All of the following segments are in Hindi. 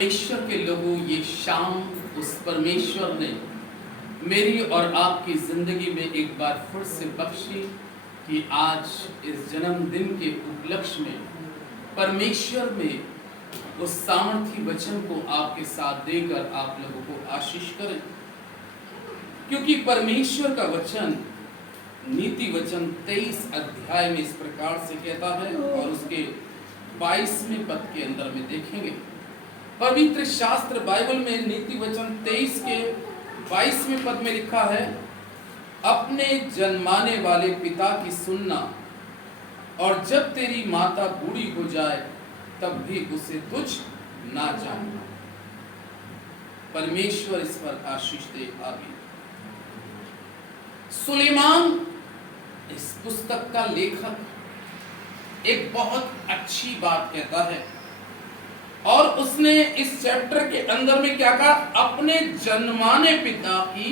परमेश्वर के लोगों, ये शाम उस परमेश्वर ने मेरी और आपकी जिंदगी में एक बार फिर से बख्शी कि आज इस जन्मदिन के उपलक्ष्य में परमेश्वर में उस सामर्थी वचन को आपके साथ देकर आप लोगों को आशीष करें। क्योंकि परमेश्वर का वचन नीति वचन 23 अध्याय में इस प्रकार से कहता है और उसके 22वें पद के अंदर में देखेंगे। पवित्र शास्त्र बाइबल में नीति वचन 23 के 22वें पद में लिखा है, अपने जन्माने वाले पिता की सुनना और जब तेरी माता बूढ़ी हो जाए तब भी उसे तुझ ना जानना। परमेश्वर इस पर आशीष दे, आमीन। सुलेमान इस पुस्तक का लेखक एक बहुत अच्छी बात कहता है और उसने इस चैप्टर के अंदर में क्या कहा, अपने जन्माने पिता की,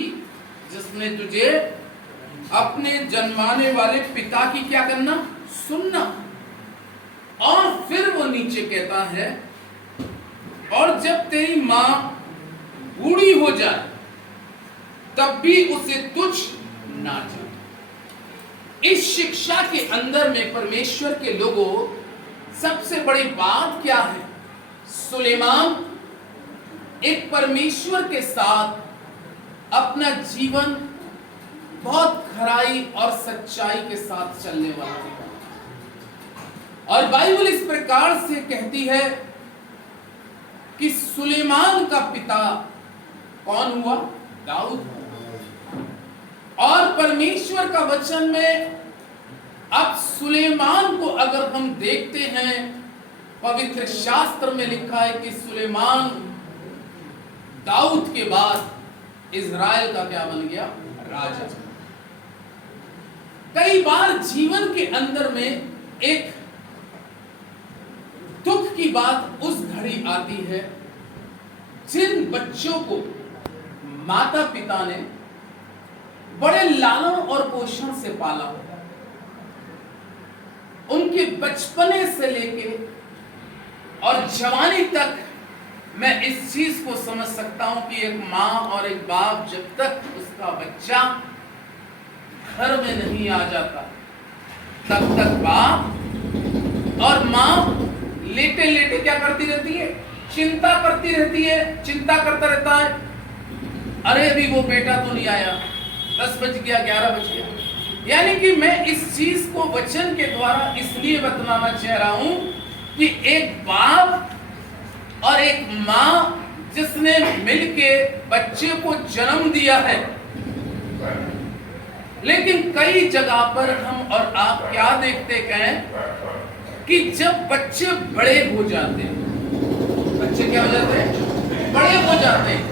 जिसने तुझे अपने जन्माने वाले पिता की क्या करना, सुनना। और फिर वो नीचे कहता है, और जब तेरी मां बूढ़ी हो जाए तब भी उसे तुझ ना जाने। इस शिक्षा के अंदर में परमेश्वर के लोगों, सबसे बड़ी बात क्या है, सुलेमान एक परमेश्वर के साथ अपना जीवन बहुत खराई और सच्चाई के साथ चलने वाला था। और बाइबल इस प्रकार से कहती है कि सुलेमान का पिता कौन हुआ, दाऊद। और परमेश्वर का वचन में अब सुलेमान को अगर हम देखते हैं, पवित्र शास्त्र में लिखा है कि सुलेमान दाऊद के बाद इज़राइल का क्या बन गया, राजा। कई बार जीवन के अंदर में एक दुख की बात उस घड़ी आती है जिन बच्चों को माता पिता ने बड़े लालन और पोषण से पाला, उनके बचपने से लेके और जवानी तक मैं इस चीज को समझ सकता हूं कि एक मां और एक बाप जब तक उसका बच्चा घर में नहीं आ जाता तब तक बाप और मां लेटे लेटे क्या करती रहती है, चिंता करती रहती है, चिंता करता रहता है, अरे अभी वो बेटा तो नहीं आया, 10 बज गया, 11 बज गया। यानी कि मैं इस चीज को वचन के द्वारा इसलिए बतलाना चाह रहा हूं कि एक बाप और एक मां जिसने मिलके बच्चे को जन्म दिया है, लेकिन कई जगह पर हम और आप क्या देखते हैं कि जब बच्चे बड़े हो जाते हैं, बच्चे क्या हो जाते हैं, बड़े हो जाते हैं।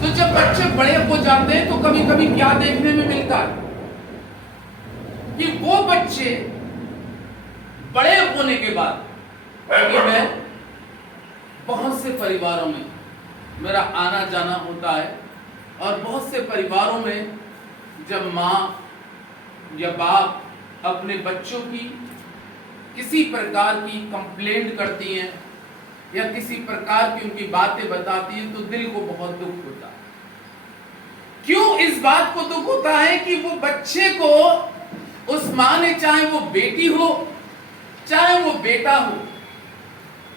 तो जब बच्चे बड़े हो जाते हैं तो कभी कभी क्या देखने में मिलता है कि वो बच्चे बड़े होने के बाद, क्योंकि मैं बहुत से परिवारों में मेरा आना जाना होता है और बहुत से परिवारों में जब माँ या बाप अपने बच्चों की किसी प्रकार की कंप्लेंट करती हैं या किसी प्रकार की उनकी बातें बताती हैं तो दिल को बहुत दुख होता है। क्यों इस बात को दुख होता है कि वो बच्चे को उस माँ ने, चाहे वो बेटी हो चाहे वो बेटा हो,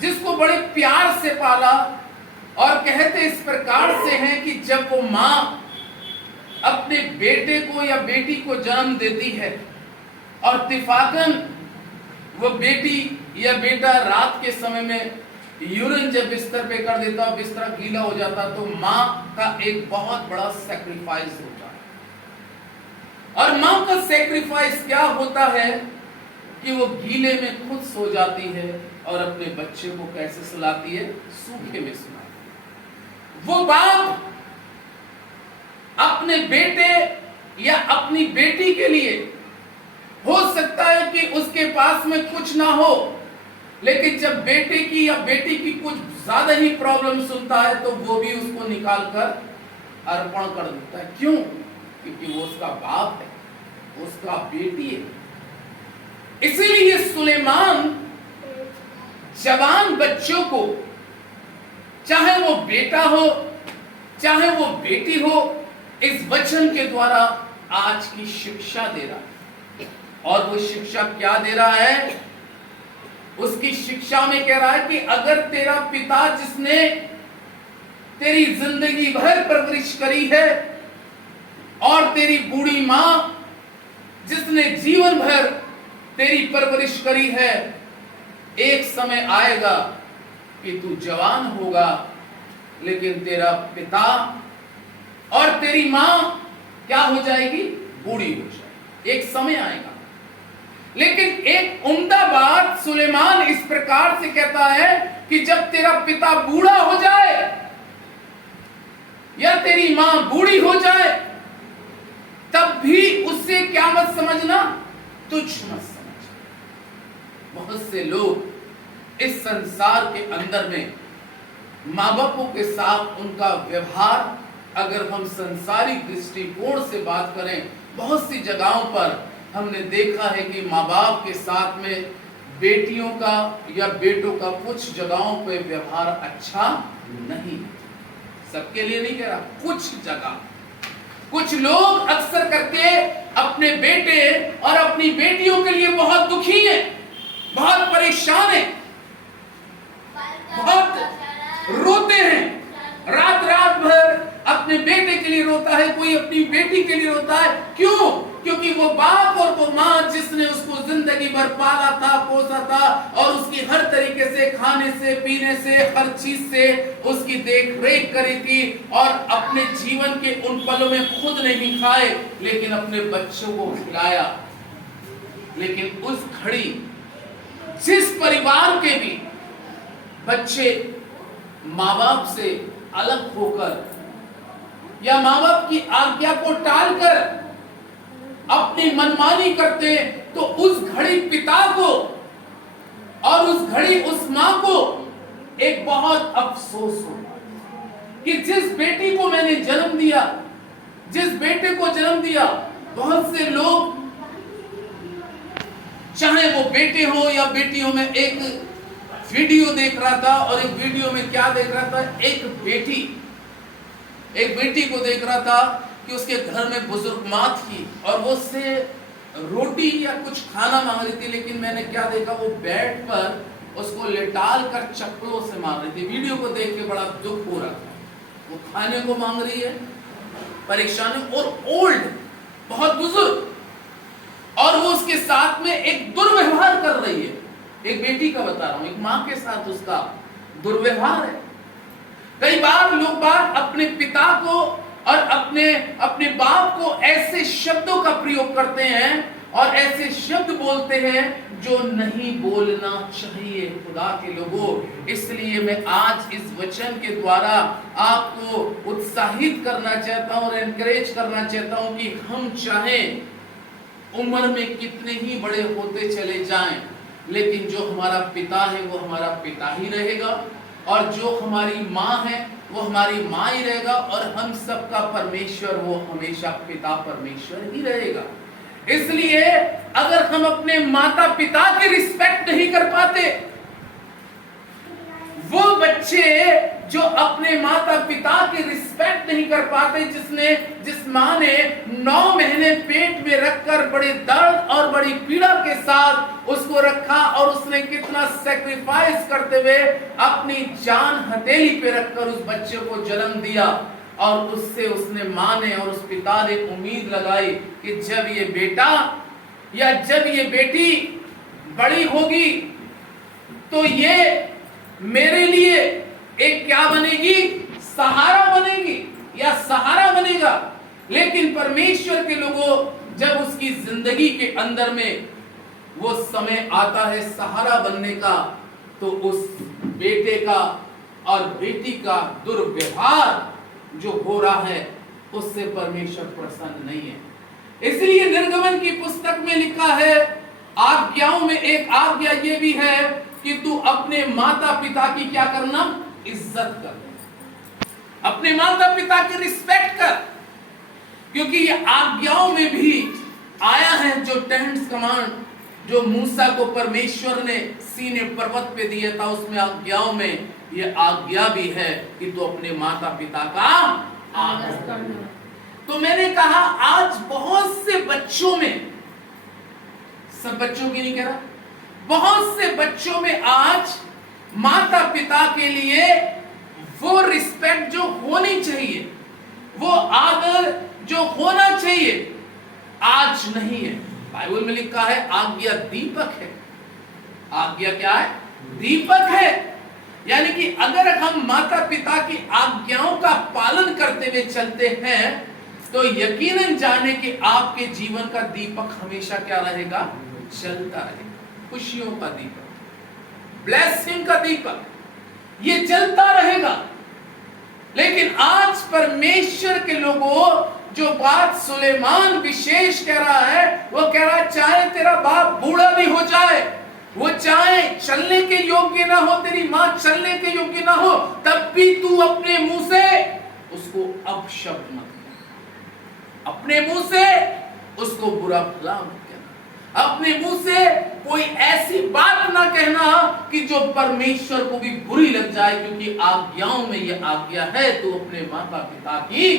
जिसको बड़े प्यार से पाला, और कहते इस प्रकार से हैं कि जब वो मां अपने बेटे को या बेटी को जन्म देती है और इत्तेफाकन वो बेटी या बेटा रात के समय में यूरिन जब बिस्तर पे कर देता, बिस्तर गीला हो जाता, तो मां का एक बहुत बड़ा सैक्रिफाइस होता है। और मां का सैक्रिफाइस क्या होता है कि वो गीले में खुद सो जाती है और अपने बच्चे को कैसे सुलाती है, सूखे में सुलाती है। वो बाप अपने बेटे या अपनी बेटी के लिए हो सकता है कि उसके पास में कुछ ना हो, लेकिन जब बेटे की या बेटी की कुछ ज्यादा ही प्रॉब्लम सुनता है तो वो भी उसको निकाल कर अर्पण कर देता है। क्यों? क्योंकि वो उसका बाप है, उसका बेटी है। इसीलिए सुलेमान जवान बच्चों को चाहे वो बेटा हो चाहे वो बेटी हो, इस वचन के द्वारा आज की शिक्षा दे रहा है। और वो शिक्षा क्या दे रहा है? उसकी शिक्षा में कह रहा है कि अगर तेरा पिता जिसने तेरी जिंदगी भर परवरिश करी है और तेरी बूढ़ी मां जिसने जीवन भर तेरी परवरिश करी है, एक समय आएगा कि तू जवान होगा, लेकिन तेरा पिता और तेरी मां क्या हो जाएगी? बूढ़ी हो जाएगी। एक समय आएगा। लेकिन एक उम्दा बात सुलेमान इस प्रकार से कहता है कि जब तेरा पिता बूढ़ा हो जाए या तेरी मां बूढ़ी हो जाए, तब भी उससे क्या मत समझना, तुच्छ मत समझना। बहुत से लोग इस संसार के अंदर में मां बापों के साथ उनका व्यवहार, अगर हम संसारिक दृष्टिकोण से बात करें, बहुत सी जगहों पर हमने देखा है कि माँ बाप के साथ में बेटियों का या बेटों का कुछ जगहों पे व्यवहार अच्छा नहीं। सबके लिए नहीं कह रहा, कुछ जगह कुछ लोग अक्सर करके अपने बेटे और अपनी बेटियों के लिए बहुत दुखी हैं, बहुत परेशान हैं, बहुत रोते हैं, रात रात भर अपने बेटे के लिए रोता है, कोई अपनी बेटी के लिए रोता है। क्यों? क्योंकि वो बाप और वो मां जिसने उसको जिंदगी भर पाला था, पोसा था और उसकी हर तरीके से, खाने से, पीने से, हर चीज से उसकी देख रेख करी थी, और अपने जीवन के उन पलों में खुद नहीं खाए लेकिन अपने बच्चों को खिलाया। लेकिन उस घड़ी जिस परिवार के भी बच्चे माँ बाप से अलग होकर या माँ बाप की आज्ञा को टालकर अपनी मनमानी करते, तो उस घड़ी पिता को और उस घड़ी उस मां को एक बहुत अफसोस होगा कि जिस बेटी को मैंने जन्म दिया, जिस बेटे को जन्म दिया। बहुत से लोग, चाहे वो बेटे हो या बेटी हो, मैं एक वीडियो देख रहा था और एक वीडियो में क्या देख रहा था, एक बेटी को देख रहा था कि उसके घर में बुजुर्ग माँ थी और वो उससे रोटी या कुछ खाना मांग रही थी, लेकिन मैंने क्या देखा, वो बेड पर उसको लेटाल कर चप्पलों से मार रही थी। वीडियो को देख के बड़ा दुख हो रहा था। वो खाने को मांग रही है, परेशानी, और ओल्ड, बहुत बुजुर्ग, और वो उसके साथ में एक दुर्व्यवहार कर रही है। एक बेटी का बता रहा हूं, एक माँ के साथ उसका दुर्व्यवहार है। कई बार लोग बात अपने पिता को और अपने बाप को ऐसे शब्दों का प्रयोग करते हैं और ऐसे शब्द बोलते हैं जो नहीं बोलना चाहिए खुदा के लोगों। इसलिए मैं आज इस वचन के द्वारा आपको उत्साहित करना चाहता हूं और एनकरेज करना चाहता हूं कि हम चाहें उम्र में कितने ही बड़े होते चले जाएं, लेकिन जो हमारा पिता है वो हमारा पिता ही रहेगा, और जो हमारी माँ है वो हमारी माँ ही रहेगा, और हम सबका परमेश्वर वो हमेशा पिता परमेश्वर ही रहेगा। इसलिए अगर हम अपने माता पिता की रिस्पेक्ट नहीं कर पाते, वो बच्चे जो अपने माता पिता की रिस्पेक्ट नहीं कर पाते, जिस माँ ने 9 महीने पेट में रखकर बड़े दर्द और बड़ी पीड़ा के साथ उसको रखा और उसने कितना सैक्रिफाइस करते हुए अपनी जान हथेली पे रखकर उस बच्चे को जन्म दिया, और उससे उसने माँ ने और उस पिता ने उम्मीद लगाई कि जब ये बेटा या जब ये बेटी बड़ी होगी तो ये मेरे लिए एक क्या बनेगी, सहारा बनेगी या सहारा बनेगा। लेकिन परमेश्वर के लोगों, जब उसकी जिंदगी के अंदर में वो समय आता है सहारा बनने का, तो उस बेटे का और बेटी का दुर्व्यवहार जो हो रहा है उससे परमेश्वर प्रसन्न नहीं है। इसलिए निर्गमन की पुस्तक में लिखा है, आज्ञाओं में एक आज्ञा ये भी है कि तू अपने माता पिता की क्या करना, इज्जत कर, अपने माता पिता की रिस्पेक्ट कर, क्योंकि ये आज्ञाओं में भी आया है। जो 10 कमांड जो मूसा को परमेश्वर ने सीने पर्वत पे दिया था, उसमें आज्ञाओं में ये आज्ञा भी है कि तू अपने माता पिता का आदर कर। तो मैंने कहा आज बहुत से बच्चों में, सब बच्चों की नहीं कह रहा, बहुत से बच्चों में आज माता पिता के लिए वो रिस्पेक्ट जो होनी चाहिए, वो आदर जो होना चाहिए, आज नहीं है। बाइबल में लिखा है आज्ञा दीपक है। आज्ञा क्या है? दीपक है। यानी कि अगर हम माता पिता की आज्ञाओं का पालन करते हुए चलते हैं तो यकीनन जाने कि आपके जीवन का दीपक हमेशा क्या रहेगा? जलता रहेगा। खुशियों का दीपक, ब्लेसिंग का दीपक, ये जलता रहेगा। लेकिन आज परमेश्वर के लोगों, जो बात सुलेमान विशेष कह रहा है, वो कह रहा है चाहे तेरा बाप बूढ़ा भी हो जाए, वो चाहे चलने के योग्य ना हो, तेरी मां चलने के योग्य ना हो, तब भी तू अपने मुंह से उसको अपशब्द मत कहना, अपने मुंह से उसको बुरा भला मत कहना, अपने मुंह से कोई ऐसी बात ना कहना कि जो परमेश्वर को भी बुरी लग जाए, क्योंकि आज्ञाओं में ये आज्ञा है तू अपने माता पिता की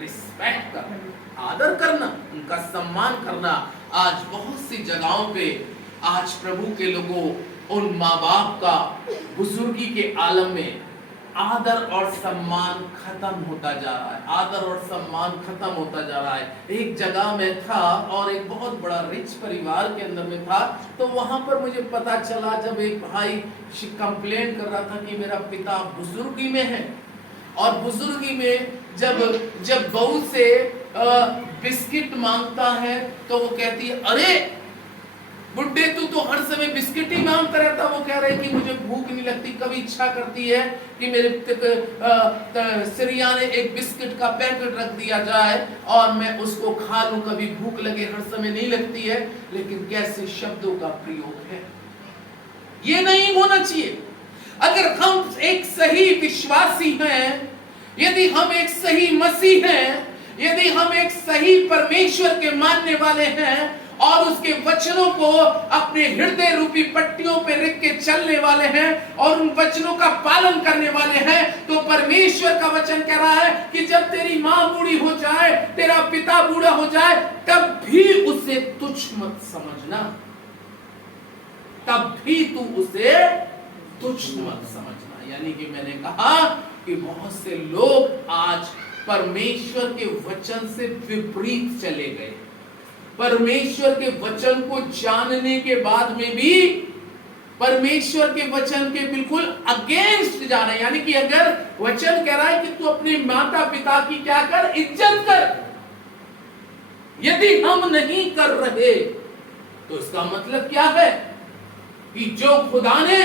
रिस्पेक्ट करना, आदर करना, उनका सम्मान करना। आज बहुत सी जगहों पे आज प्रभु के लोगों उन माँ बाप का बुजुर्गी के आलम में आदर और सम्मान खत्म होता जा रहा है, आदर और सम्मान खत्म होता जा रहा है। एक जगह में था और एक बहुत बड़ा रिच परिवार के अंदर में था, तो वहां पर मुझे पता चला जब एक भाई कंप्लेन कर रहा था कि मेरा पिता बुजुर्गी में है, और बुजुर्गी में जब बहू से बिस्किट मांगता है तो वो कहती है अरे बुड्ढे तू तो हर समय बिस्किट ही मांगता रहता। वो कह रहे कि मुझे भूख नहीं लगती, कभी इच्छा करती है कि मेरे सिरिया ने एक बिस्किट का पैकेट रख दिया जाए और मैं उसको खा लूं, कभी भूख लगे, हर समय नहीं लगती है। लेकिन कैसे शब्दों का प्रयोग है, ये नहीं होना चाहिए। अगर हम एक सही विश्वासी हैं, यदि हम एक सही मसीह हैं, यदि हम एक सही परमेश्वर के मानने वाले हैं और उसके वचनों को अपने हृदय रूपी पट्टियों पे लिख के चलने वाले हैं और उन वचनों का पालन करने वाले हैं, तो परमेश्वर का वचन कह रहा है कि जब तेरी मां बूढ़ी हो जाए, तेरा पिता बूढ़ा हो जाए, तब भी उसे तुच्छ मत समझना, तब भी तू उसे तुच्छ मत समझना। यानी कि मैंने कहा कि बहुत से लोग आज परमेश्वर के वचन से विपरीत चले गए, परमेश्वर के वचन को जानने के बाद में भी परमेश्वर के वचन के बिल्कुल अगेंस्ट जा रहे हैं। यानी कि अगर वचन कह रहा है कि तू अपने माता पिता की क्या कर, इज्जत कर, यदि हम नहीं कर रहे तो इसका मतलब क्या है कि जो खुदा ने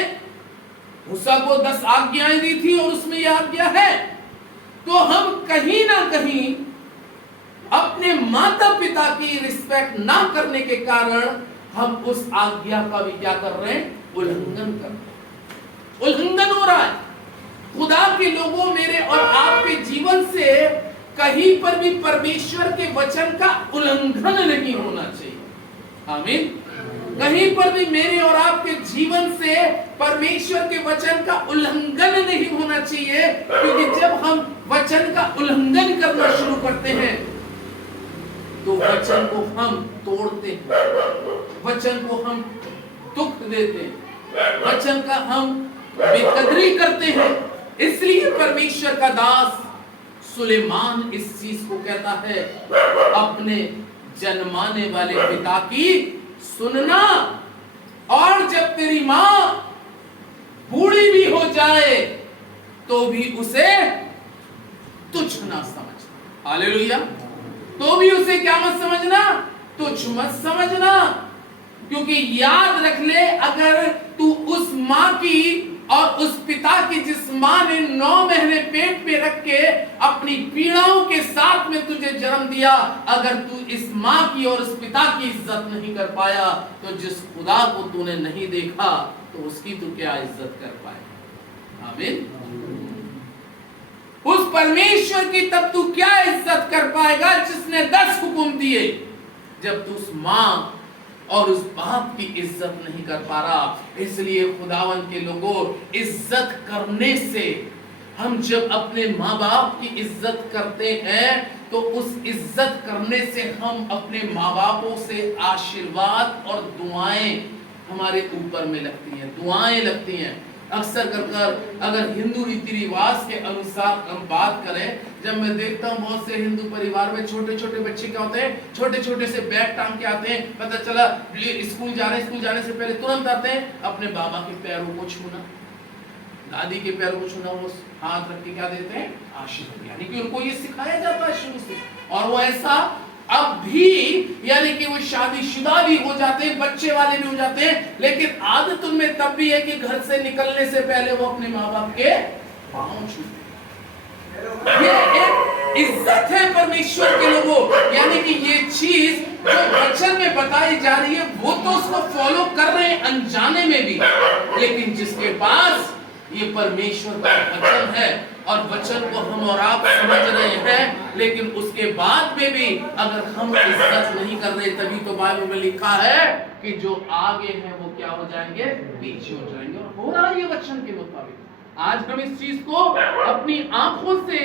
मूसा को 10 आज्ञाएं दी थी और उसमें यह आज्ञा है, तो हम कहीं ना कहीं अपने माता पिता की रिस्पेक्ट ना करने के कारण हम उस आज्ञा का भी क्या कर रहे हैं, उल्लंघन कर रहे हैं, उल्लंघन हो रहा है। खुदा के लोगों, मेरे और आपके जीवन से कहीं पर भी परमेश्वर के वचन का उल्लंघन नहीं होना चाहिए। आमीन। कहीं पर भी मेरे और आपके जीवन से परमेश्वर के वचन का उल्लंघन नहीं होना चाहिए, क्योंकि जब हम वचन का उल्लंघन करना शुरू करते हैं तो वचन को हम तोड़ते हैं, वचन को हम दुख देते हैं, वचन का हम बेकदरी करते हैं। इसलिए परमेश्वर का दास सुलेमान इस चीज को कहता है, अपने जन्माने वाले पिता की सुनना, और जब तेरी मां बूढ़ी भी हो जाए तो भी उसे तुच्छ ना समझना। हालेलुया। तो भी उसे क्या मत समझना, तुच्छ मत समझना, क्योंकि याद रख ले, अगर तू उस मां की और उस पिता की, जिस मां ने 9 महीने पेट पे रख के अपनी पीड़ाओं के साथ में तुझे जन्म दिया, अगर तू इस मां की और उस पिता की इज्जत नहीं कर पाया, तो जिस खुदा को तूने नहीं देखा तो उसकी तू क्या इज्जत कर पाएगा। आमीन। उस परमेश्वर की तब तू क्या इज्जत कर पाएगा जिसने 10 हुक्म दिए, जब तू उस मां और उस बाप की इज्जत नहीं कर पा रहा। इसलिए खुदावन के लोगों, इज्जत करने से, हम जब अपने माँ बाप की इज्जत करते हैं तो उस इज्जत करने से हम अपने माँ बापों से आशीर्वाद और दुआएं हमारे ऊपर में लगती हैं, दुआएं लगती हैं। अक्सर कर अगर हिंदू रीति रिवाज के अनुसार हम बात करें, जब मैं देखता हूँ बहुत से हिंदू परिवार में छोटे छोटे बच्चे क्या होते हैं, छोटे छोटे से बैग टांग के आते हैं, पता चला स्कूल जा रहे हैं, स्कूल जाने से पहले तुरंत आते हैं अपने बाबा के पैरों को छूना, दादी के पैरों को छूना, वो हाथ रख के क्या देते हैं, आशीर्वाद। यानी कि उनको ये सिखाया जाता है शुरू से, और वो ऐसा अब भी, यानी कि वो शादीशुदा भी हो जाते हैं, बच्चे वाले भी हो जाते हैं, लेकिन आदत उनमें तब भी है कि घर से निकलने से पहले वो अपने माँ बाप के पांव छूते। ये एक इज्जत है परमेश्वर के लोगों। यानी कि ये चीज जो वचन में बताई जा रही है वो तो उसको फॉलो कर रहे हैं अनजाने में भी, लेकिन जिसके पास ये परमेश्वर का वचन है और वचन को हम और आप समझ रहे हैं, लेकिन उसके बाद में भी अगर हम इज्जत नहीं कर रहे, तभी तो बाइबल में लिखा है कि जो आगे हैं वो क्या हो जाएंगे, पीछे हो जाएंगे। और हो रहा है ये वचन के मुताबिक। आज हम इस चीज को अपनी आंखों से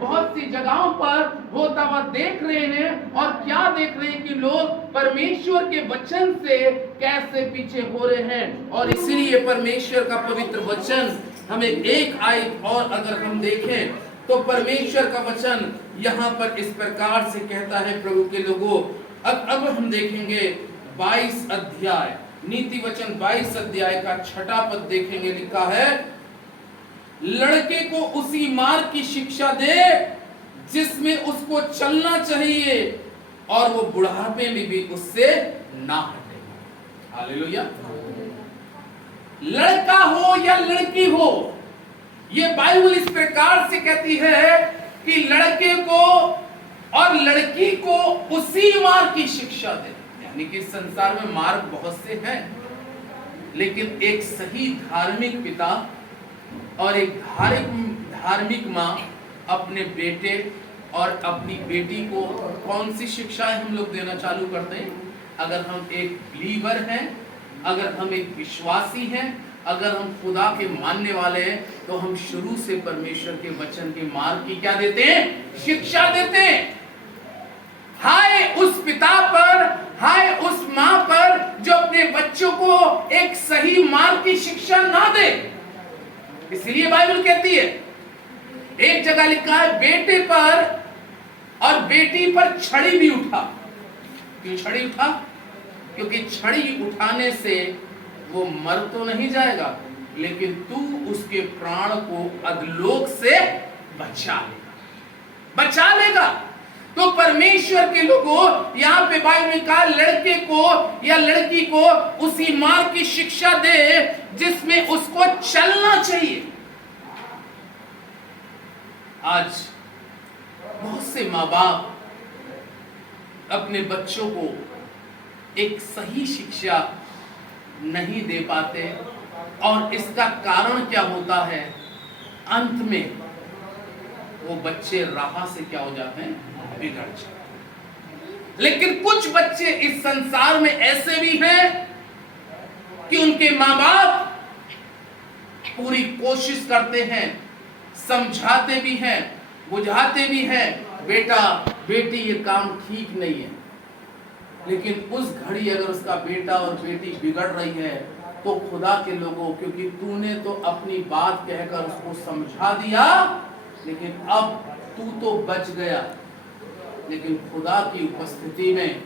बहुत सी जगहों पर होता हुआ देख रहे हैं, और क्या देख रहे हैं कि लोग परमेश्वर के वचन से कैसे पीछे हो रहे हैं। और इसीलिए परमेश्वर का पवित्र वचन हमें एक आयत और अगर हम देखें तो परमेश्वर का वचन यहाँ पर इस प्रकार से कहता है, प्रभु के लोगों, अब हम देखेंगे 22 अध्याय, नीति वचन 22 अध्याय का 6वां पद देखेंगे। लिखा है, लड़के को उसी मार्ग की शिक्षा दे जिसमें उसको चलना चाहिए, और वो बुढ़ापे में भी उससे ना हटे। हालेलुया। लड़का हो या लड़की हो, ये बाइबल इस प्रकार से कहती है कि लड़के को और लड़की को उसी मार्ग की शिक्षा दे। यानी कि संसार में मार्ग बहुत से हैं, लेकिन एक सही धार्मिक पिता और एक धार्मिक माँ अपने बेटे और अपनी बेटी को कौन सी शिक्षाएं हम लोग देना चालू करते हैं? अगर हम एक बिलीवर हैं, अगर हम एक विश्वासी हैं, अगर हम खुदा के मानने वाले हैं, तो हम शुरू से परमेश्वर के वचन के मार्ग की क्या देते हैं, शिक्षा देते हैं। हाय उस पिता पर, हाय उस माँ पर जो अपने बच्चों को एक सही मार्ग की शिक्षा ना दे। इसलिए बाइबल कहती है, एक जगह लिखा है, बेटे पर और बेटी पर छड़ी भी उठा। क्यों छड़ी उठा? क्योंकि छड़ी उठाने से वो मर तो नहीं जाएगा, लेकिन तू उसके प्राण को अधलोक से बचा लेगा, बचा लेगा। तो परमेश्वर के लोगों, यहाँ पे बाइबल में कहा, लड़के को या लड़की को उसी मार्ग की शिक्षा दे जिसमें उसको चलना चाहिए। आज बहुत से माँ बाप अपने बच्चों को एक सही शिक्षा नहीं दे पाते, और इसका कारण क्या होता है? अंत में वो बच्चे राह से क्या हो जाते हैं, बिगड़ जाते। लेकिन कुछ बच्चे इस संसार में ऐसे भी हैं कि उनके माँ बाप पूरी कोशिश करते हैं, समझाते भी हैं, बुझाते भी हैं, बेटा बेटी ये काम ठीक नहीं है, लेकिन उस घड़ी अगर उसका बेटा और बेटी बिगड़ रही है तो खुदा के लोगों, क्योंकि तूने तो अपनी बात कहकर उसको समझा दिया, लेकिन अब तू तो बच गया, लेकिन खुदा की उपस्थिति में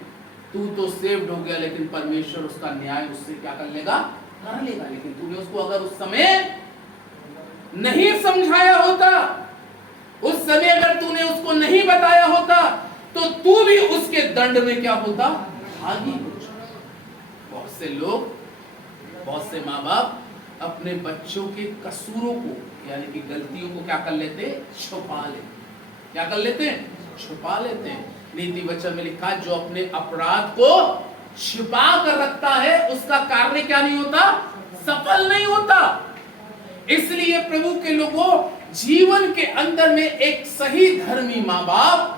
तू तो सेव्ड हो गया, लेकिन परमेश्वर उसका न्याय उससे क्या कर लेगा, कर लेगा। लेकिन तूने उसको अगर उस समय नहीं समझाया होता, उस समय अगर तूने उसको नहीं बताया होता, तो तू भी उसके दंड में क्या होता, भागी होता। बहुत से लोग, बहुत से माँ बाप अपने बच्चों के कसूरों को, यानी कि गलतियों को क्या कर लेते, छुपा लेते। क्या कर लेते हैं, छुपा लेते हैं। नीति वचन में लिखा है, जो अपने अपराध को छिपा कर रखता है उसका कार्य क्या नहीं होता, सफल नहीं होता। इसलिए प्रभु के लोगों, जीवन के अंदर में एक सही धर्मी माँ बाप,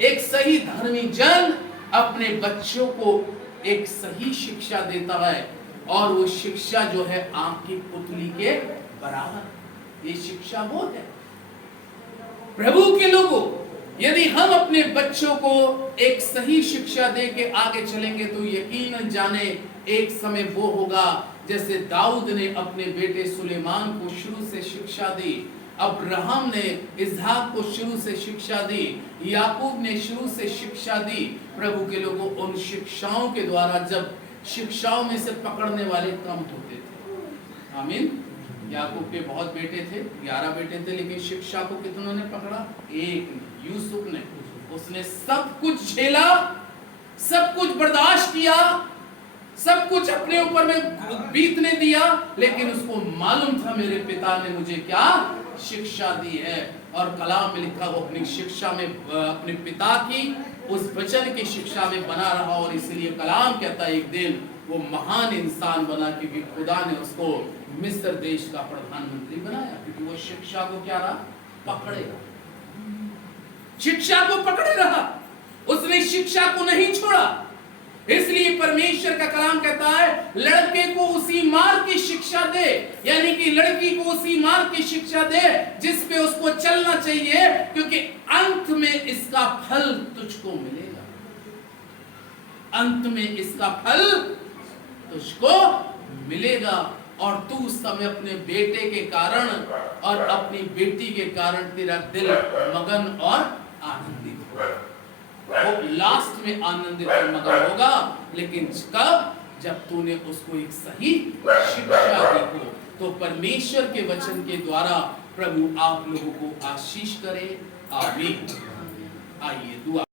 एक सही धर्मी जन अपने बच्चों को एक सही शिक्षा देता है, और वो शिक्षा जो है आंख की पुतली के बराबर। ये शिक्षा वो है। प्रभु के लोगों, यदि हम अपने बच्चों को एक सही शिक्षा दे के आगे चलेंगे तो यकीनन जाने एक समय वो होगा जैसे दाऊद ने अपने बेटे सुलेमान को शुरू से शिक्षा दी, अब्राहम ने इसहाक को शुरू से शिक्षा दी, याकूब ने शुरू से शिक्षा दी। प्रभु के लोगों, उन शिक्षाओं के द्वारा जब शिक्षाओं में से पकड़ने वाले कम होते थे। आमीन। याकूब के बहुत बेटे थे, 11 बेटे थे, लेकिन शिक्षा को कितनों ने पकड़ा? एक ने, यूसुफ ने। उसने सब कुछ झेला, सब कुछ बर्दाश्त किया, सब कुछ अपने ऊपर में बीतने दिया, लेकिन उसको मालूम था मेरे पिता ने मुझे क्या शिक्षा दी है। और कलाम में लिखा वो अपनी शिक्षा में, अपने पिता की उस वचन की शिक्षा में बना रहा, और इसलिए कलाम कहता है एक दिन वो महान इंसान बना, क्योंकि खुदा ने उसको मिस्र देश का प्रधानमंत्री बनाया, क्योंकि वो शिक्षा को क्या रहा? पकड़े रहा, शिक्षा को पकड़े रहा, उसने शिक्षा को नहीं छोड़ा। इसलिए परमेश्वर का कलाम कहता है लड़के को उसी मार्ग की शिक्षा दे, यानी कि लड़की को उसी मार्ग की शिक्षा दे जिस पे उसको चलना चाहिए, क्योंकि अंत में इसका फल तुझको मिलेगा। अंत में इसका फल तुझको मिलेगा। और तू उस समय अपने बेटे के कारण और अपनी बेटी के कारण तेरा दिल मगन और आनंदित होगा। वो लास्ट में आनंदित और मगन होगा, लेकिन कब? जब तूने उसको एक सही शिक्षा दी हो। तो परमेश्वर के वचन के द्वारा प्रभु आप लोगों को आशीष करे। आमीन। आइए दुआ